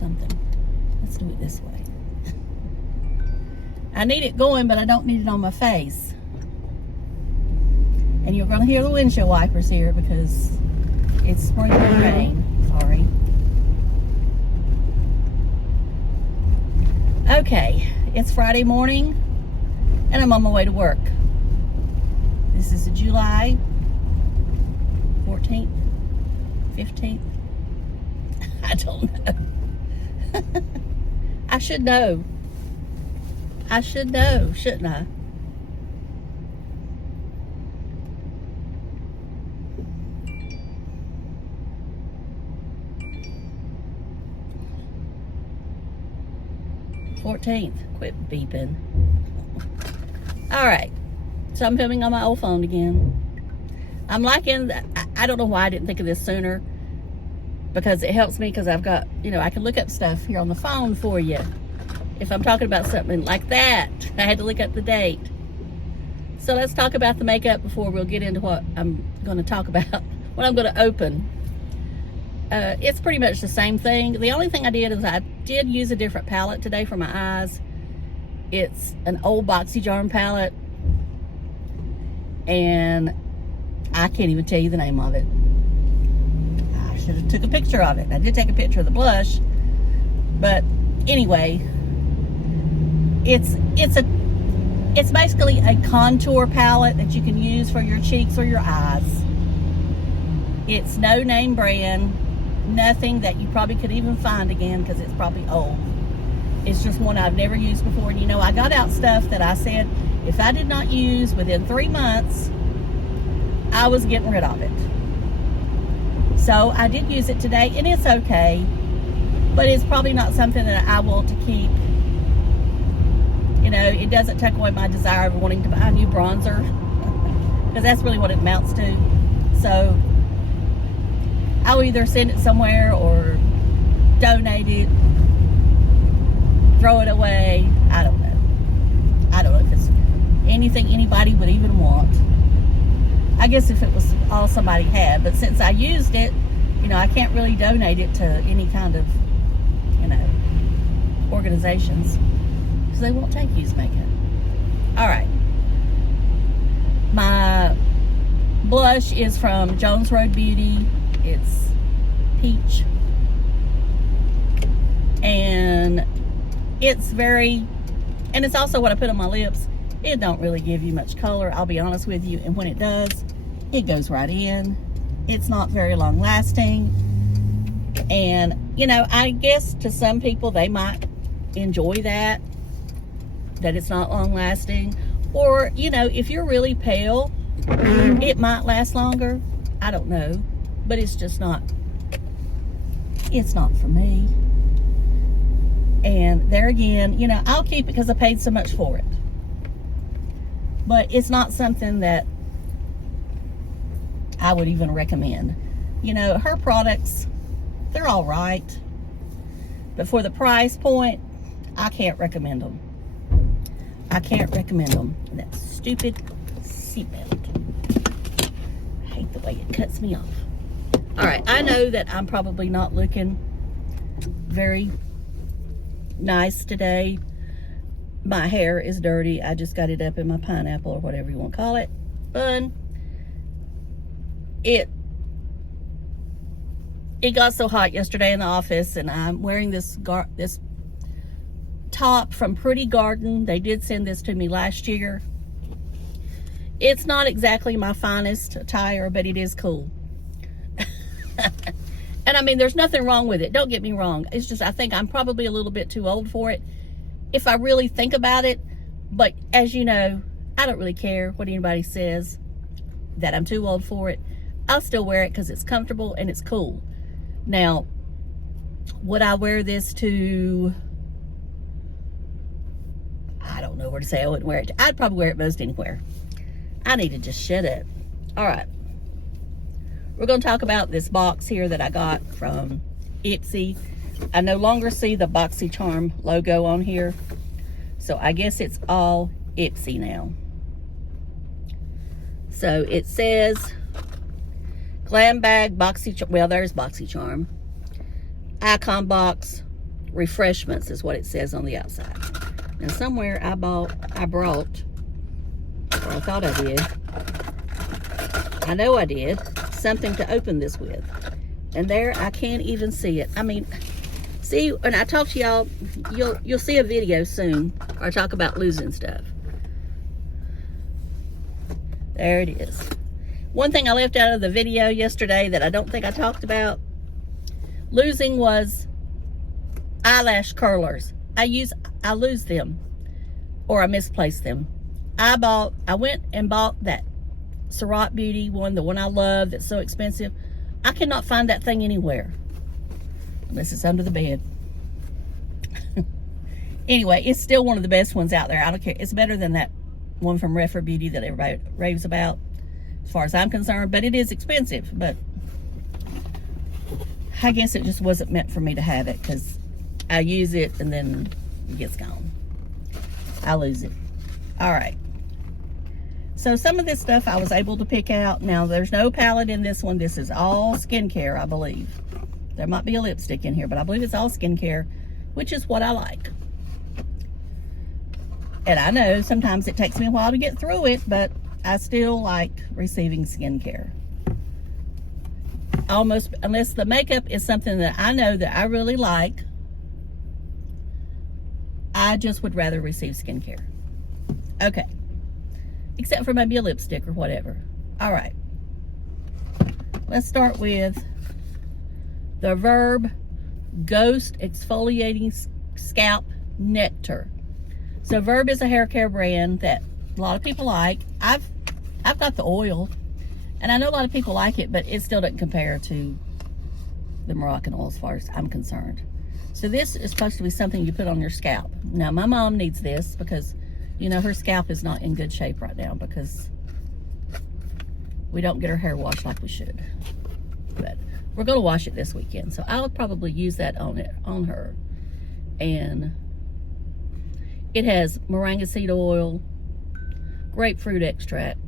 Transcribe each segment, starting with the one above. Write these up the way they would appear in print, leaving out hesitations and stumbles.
something. Let's do it this way. I need it going, but I don't need it on my face. And you're going to hear the windshield wipers here because it's sprinkling rain. Sorry. Okay, it's Friday morning, and I'm on my way to work. This is July 14th, 15th. I don't know. I should know. I should know, shouldn't I? Quit beeping. All right, so I'm filming on my old phone again. I'm liking that. I don't know why I didn't think of this sooner, because it helps me, because I've got, you know, I can look up stuff here on the phone for you. If I'm talking about something like that, I had to look up the date. So let's talk about the makeup before we'll get into what I'm going to talk about, what I'm going to open. It's pretty much the same thing. The only thing I did is I did use a different palette today for my eyes. It's an old BoxyCharm palette, and I can't even tell you the name of it. I should have took a picture of it. I did take a picture of the blush, but anyway, it's basically a contour palette that you can use for your cheeks or your eyes. It's no name brand, nothing that you probably could even find again, because it's probably old. It's just one I've never used before. And you know, I got out stuff that I said if I did not use within 3 months, I was getting rid of it. So I did use it today, and it's okay, but it's probably not something that I want to keep. You know, it doesn't take away my desire of wanting to buy a new bronzer, because that's really what it amounts to. So I'll either send it somewhere or donate it, throw it away. I don't know. I don't know if it's anything anybody would even want. I guess if it was all somebody had, but since I used it, you know, I can't really donate it to any kind of, you know, organizations, because they won't take used makeup. All right. My blush is from Jones Road Beauty. It's peach, and it's and it's also what I put on my lips. It don't really give you much color, I'll be honest with you, and when it does, it goes right in. It's not very long lasting, and you know, I guess to some people they might enjoy that it's not long lasting, or you know, if you're really pale, it might last longer. I don't know, but it's just not, it's not for me. And there again, you know, I'll keep it because I paid so much for it, but it's not something that I would even recommend. You know, her products, they're all right, but for the price point, I can't recommend them. I can't recommend them. That stupid seatbelt. I hate the way it cuts me off. All right, I know that I'm probably not looking very nice today. My hair is dirty. I just got it up in my pineapple, or whatever you want to call it, bun. It got so hot yesterday in the office, and I'm wearing this top from Pretty Garden. They did send this to me last year. It's not exactly my finest attire, but it is cool. And I mean, there's nothing wrong with it. Don't get me wrong. It's just, I think I'm probably a little bit too old for it, if I really think about it. But as you know, I don't really care what anybody says that I'm too old for it. I'll still wear it because it's comfortable and it's cool. Now, would I wear this to, I don't know where to say I wouldn't wear it to. I'd probably wear it most anywhere. I need to just shut up. All right. We're going to talk about this box here that I got from Ipsy. I no longer see the BoxyCharm logo on here, so I guess it's all Ipsy now. So it says Glam Bag, BoxyCharm. Well, there's BoxyCharm. Icon Box, refreshments is what it says on the outside. And somewhere I brought, or I thought I did, I know I did, something to open this with. And there, I can't even see it. I mean, see, when I talk to y'all, you'll see a video soon where I talk about losing stuff. There it is. One thing I left out of the video yesterday that I don't think I talked about losing was eyelash curlers. I lose them, or I misplace them. I went and bought that Ciroc Beauty one, the one I love that's so expensive. I cannot find that thing anywhere unless it's under the bed. Anyway, it's still one of the best ones out there. I don't care. It's better than that one from Referral Beauty that everybody raves about, as far as I'm concerned, but it is expensive. But I guess it just wasn't meant for me to have it, because I use it and then it gets gone. I lose it. All right. So some of this stuff I was able to pick out. Now, there's no palette in this one. This is all skincare, I believe. There might be a lipstick in here, but I believe it's all skincare, which is what I like. And I know sometimes it takes me a while to get through it, but I still like receiving skincare. Almost, unless the makeup is something that I know that I really like, I just would rather receive skincare. Okay. Except for maybe a lipstick or whatever. All right. Let's start with the Verb Ghost Exfoliating Scalp Nectar. So Verb is a hair care brand that a lot of people like. I've got the oil, and I know a lot of people like it, but it still doesn't compare to the Moroccan oil as far as I'm concerned. So this is supposed to be something you put on your scalp. Now, my mom needs this because, you know, her scalp is not in good shape right now because we don't get her hair washed like we should. But we're going to wash it this weekend, so I'll probably use that on her. And it has moringa seed oil, grapefruit extract,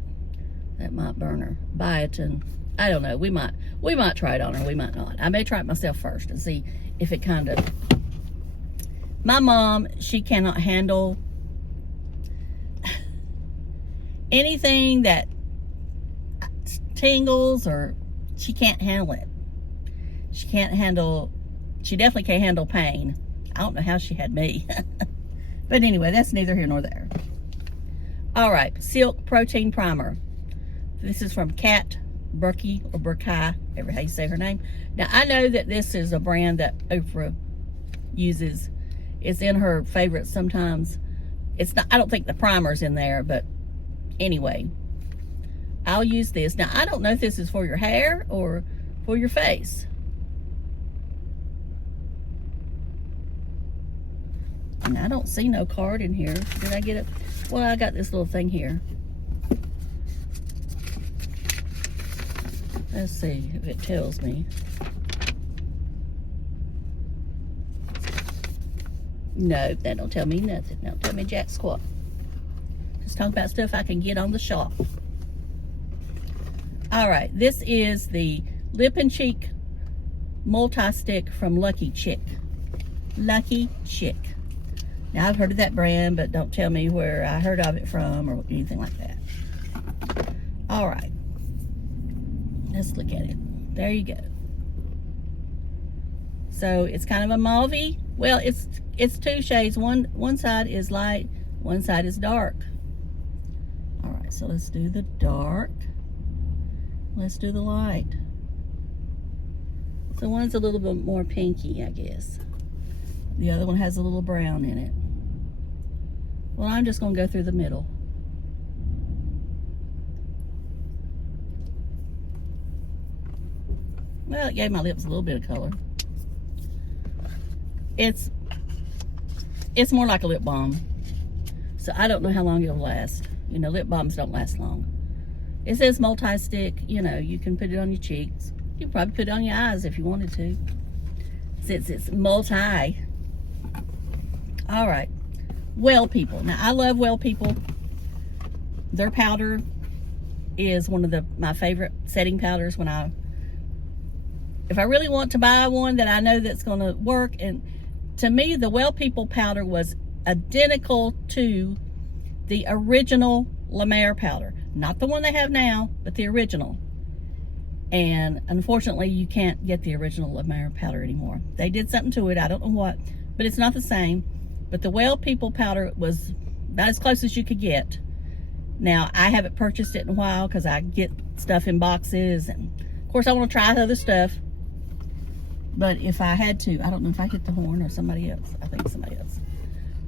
that might burn her, biotin. I don't know. We might try it on her. We might not. I may try it myself first and see if it kind of. My mom, she cannot handle anything that tingles, or she can't handle it. She definitely can't handle pain. I don't know how she had me. But anyway, that's neither here nor there. All right, Silk Protein Primer. This is from Kat Burkey, or Burkai, ever how you say her name. Now, I know that this is a brand that Oprah uses. It's in her favorites sometimes. It's not, I don't think the primer's in there, but anyway, I'll use this. Now, I don't know if this is for your hair or for your face. And I don't see no card in here. Did I get it? Well, I got this little thing here. Let's see if it tells me. No, that don't tell me nothing. Don't tell me jack squat. Just talk about stuff I can get on the shop. All right, this is the Lip and Cheek Multi-Stick from Lucky Chick. Lucky Chick. Now, I've heard of that brand, but don't tell me where I heard of it from or anything like that. All right. Let's look at it. There you go. So it's kind of a mauve-y. Well, it's two shades. One side is light, one side is dark. All right, so let's do the dark. Let's do the light. So one's a little bit more pinky, I guess. The other one has a little brown in it. Well, I'm just going to go through the middle. Well, it gave my lips a little bit of color. It's more like a lip balm. So I don't know how long it'll last. You know, lip balms don't last long. It says multi-stick. You know, you can put it on your cheeks. You can probably put it on your eyes if you wanted to. Since it's multi. All right. Well People. Now, I love Well People. Their powder is one of my favorite setting powders if I really want to buy one that I know that's going to work. And to me, the Well People powder was identical to the original La Mer powder. Not the one they have now, but the original. And unfortunately, you can't get the original La Mer powder anymore. They did something to it, I don't know what, but it's not the same. But the Well People powder was about as close as you could get. Now, I haven't purchased it in a while because I get stuff in boxes, and of course I want to try other stuff. But if I had to, I don't know if I hit the horn or somebody else. I think somebody else.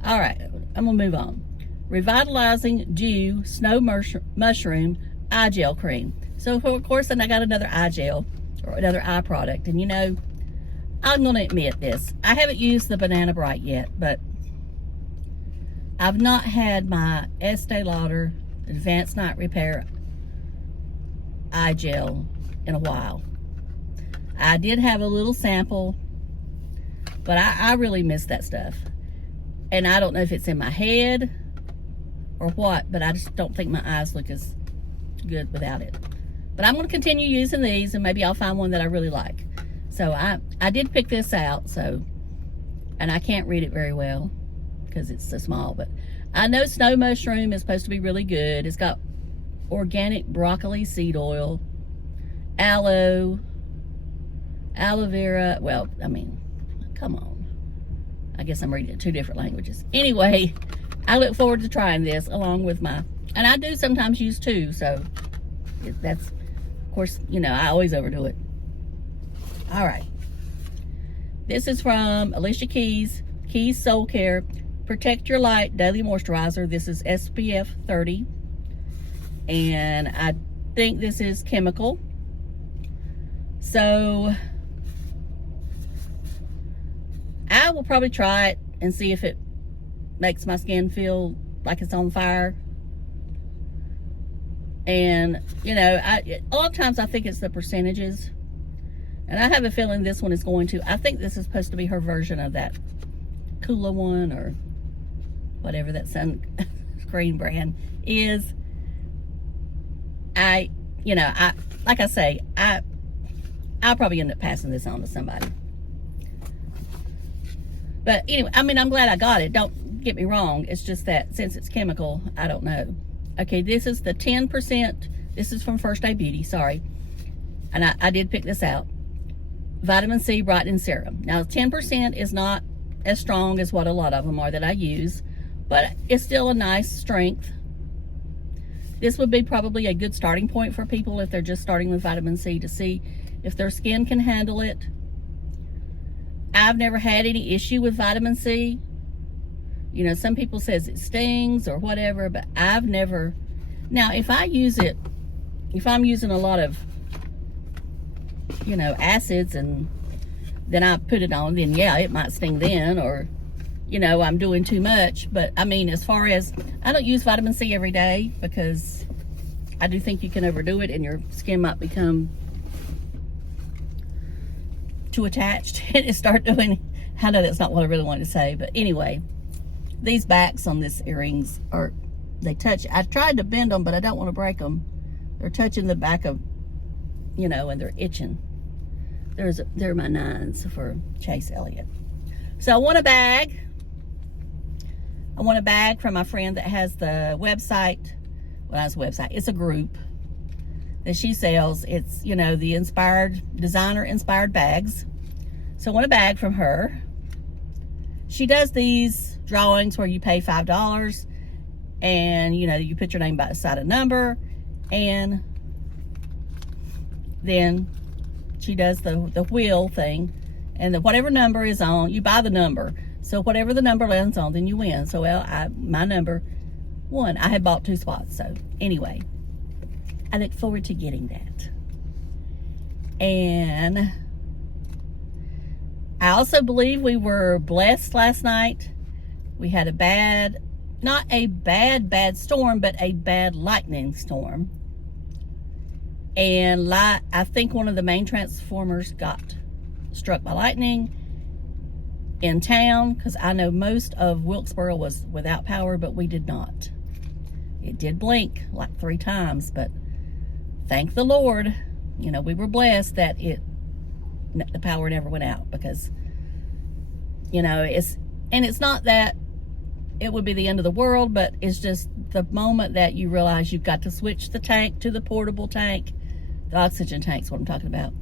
All right, I'm gonna move on. Revitalizing Dew Snow Mushroom Eye Gel Cream. So of course, then I got another eye gel or another eye product. And you know, I'm gonna admit this. I haven't used the Banana Bright yet, but I've not had my Estee Lauder Advanced Night Repair eye gel in a while. I did have a little sample, but I really miss that stuff. And I don't know if it's in my head or what, but I just don't think my eyes look as good without it. But I'm going to continue using these, and maybe I'll find one that I really like. So I did pick this out, and I can't read it very well because it's so small, but I know Snow Mushroom is supposed to be really good. It's got organic broccoli seed oil, aloe vera. Well, I mean, come on. I guess I'm reading it in 2 different languages. Anyway, I look forward to trying this along with and I do sometimes use 2, so that's, of course, you know, I always overdo it. All right. This is from Alicia Keys Soul Care Protect Your Light Daily Moisturizer. This is SPF 30. And I think this is chemical. So I will probably try it and see if it makes my skin feel like it's on fire. And, you know, a lot of times I think it's the percentages. And I have a feeling this one is going to. I think this is supposed to be her version of that Kula one or whatever that sunscreen brand is. Like I say, I'll probably end up passing this on to somebody. But anyway, I mean, I'm glad I got it. Don't get me wrong. It's just that since it's chemical, I don't know. Okay, this is the 10%. This is from First Day Beauty, sorry. And I did pick this out. Vitamin C Brightening Serum. Now, 10% is not as strong as what a lot of them are that I use, but it's still a nice strength. This would be probably a good starting point for people if they're just starting with vitamin C to see if their skin can handle it. I've never had any issue with vitamin C. You know, some people says it stings or whatever, but I've never. Now, if I use it, if I'm using a lot of, you know, acids and then I put it on, then yeah, it might sting then, or, you know, I'm doing too much. But I mean, as far as, I don't use vitamin C every day because I do think you can overdo it and your skin might become too attached and it start doing, I know that's not what I really wanted to say, but anyway, these backs on this earrings are, they touch, I tried to bend them, but I don't want to break them. They're touching the back of, you know, and they're itching. They're my 9s for Chase Elliott. So I want a bag. I want a bag from my friend that has the website. Well, that's a website. It's a group that she sells. It's, you know, the designer inspired bags. So I want a bag from her. She does these drawings where you pay $5 and, you know, you put your name beside a number, and then she does the wheel thing, and whatever number is on, you buy the number. So whatever the number lands on, then you win. So, well, my number 1. I had bought 2 spots. So anyway, I look forward to getting that. And I also believe we were blessed last night. We had a bad, not a bad storm, but a bad lightning storm. And I think one of the main transformers got struck by lightning in town, because I know most of Wilkesboro was without power, but we did not. It did blink like 3 times, but thank the Lord, you know, we were blessed that the power never went out, because You know, it's not that it would be the end of the world, but it's just the moment that you realize you've got to switch the tank to the portable tank. The oxygen tank's what I'm talking about.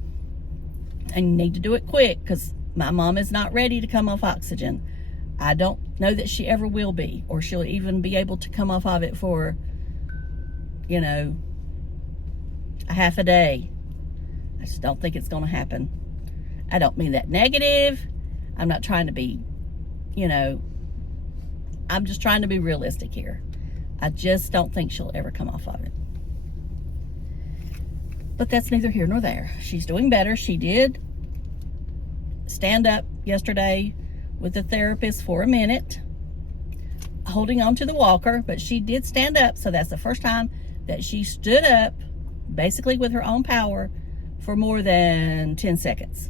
And you need to do it quick, because my mom is not ready to come off oxygen. I don't know that she ever will be, or she'll even be able to come off of it for, you know, a half a day. I just don't think it's going to happen. I don't mean that negative. I'm not trying to be, you know, I'm just trying to be realistic here. I just don't think she'll ever come off of it. But that's neither here nor there. She's doing better. She did stand up yesterday with the therapist for a minute, holding on to the walker, but she did stand up. So that's the first time that she stood up, basically with her own power, for more than 10 seconds.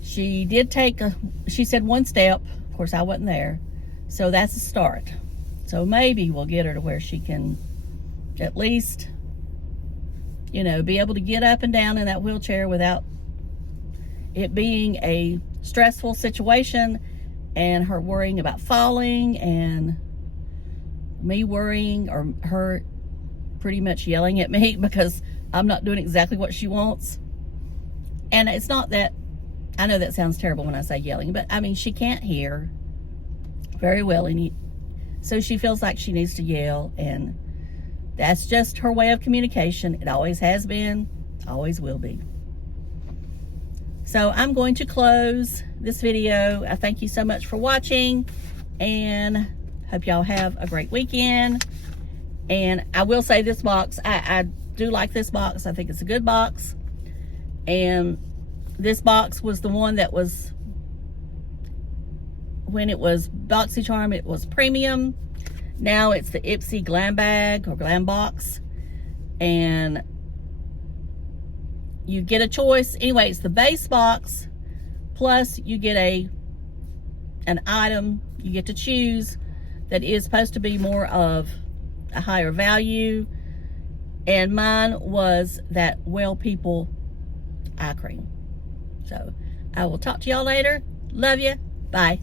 She did take she said one step. Of course, I wasn't there. So that's a start. So maybe we'll get her to where she can at least, you know, be able to get up and down in that wheelchair without it being a stressful situation and her worrying about falling and me worrying, or her pretty much yelling at me because I'm not doing exactly what she wants. And it's not that, I know that sounds terrible when I say yelling, but I mean, she can't hear very well, and so she feels like she needs to yell, and that's just her way of communication. It always has been, always will be. So I'm going to close this video. I thank you so much for watching, and hope y'all have a great weekend. And I will say, this box, I do like this box. I think it's a good box. And this box was the one that was, when it was BoxyCharm, it was premium. Now it's the Ipsy glam bag or glam box, and you get a choice. Anyway, it's the base box, plus you get an item you get to choose that is supposed to be more of a higher value. And mine was that Well People eye cream. So I will talk to y'all later. Love you. Bye.